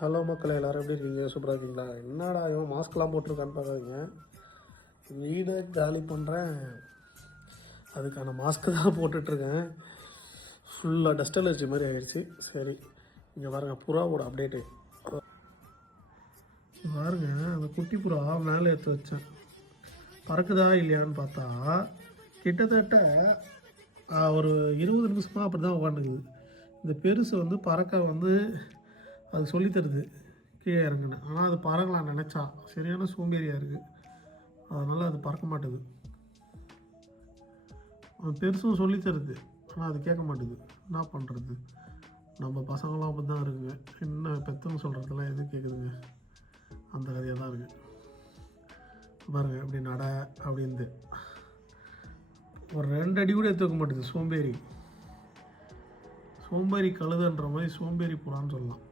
Hello மக்கள் எல்லோரும் எப்படி இருக்கீங்க? சூப்பராக இருக்கீங்களா? என்னடா இவன் மாஸ்க்லாம் போட்டிருக்கான்னு பார்க்காதீங்க. வீடை காலி பண்ணுறேன், அதுக்கான மாஸ்க்கு தான் போட்டுட்ருக்கேன். ஃபுல்லாக டஸ்ட் அலர்ஜி மாதிரி ஆகிடுச்சு. சரி, இங்கே பாருங்க புறாவோட அப்டேட்டு பாருங்க. அந்த குட்டி புறா மேலே எடுத்து வச்சேன், பறக்குதா இல்லையான்னு பார்த்தா கிட்டத்தட்ட ஒரு 20 நிமிஷமாக அப்படி தான் உட்காந்துக்குது. இந்த பெருசு வந்து பறக்க வந்து அது சொல்லித்தருது கீழே இறங்குன்னு. ஆனால் அது பறக்கலாம் நினச்சா, சரியான சோம்பேறியாக இருக்குது. அதனால் அது பறக்க மாட்டுது. அது பெருசும் சொல்லித்தருது, ஆனால் அது கேட்க மாட்டுது. என்ன பண்ணுறது? நம்ம பசங்களாம் அப்படி தான் இருக்குங்க. என்ன பெத்தவங்க சொல்கிறதெல்லாம் எது கேட்குதுங்க? அந்த கதையாக தான் இருக்குது. பாருங்கள், அப்படி நட அப்படின்னு ஒரு 2 அடி கூட எடுத்து வைக்க மாட்டுது. சோம்பேறி கழுதுன்ற மாதிரி சோம்பேறி புறான்னு சொல்லலாம்.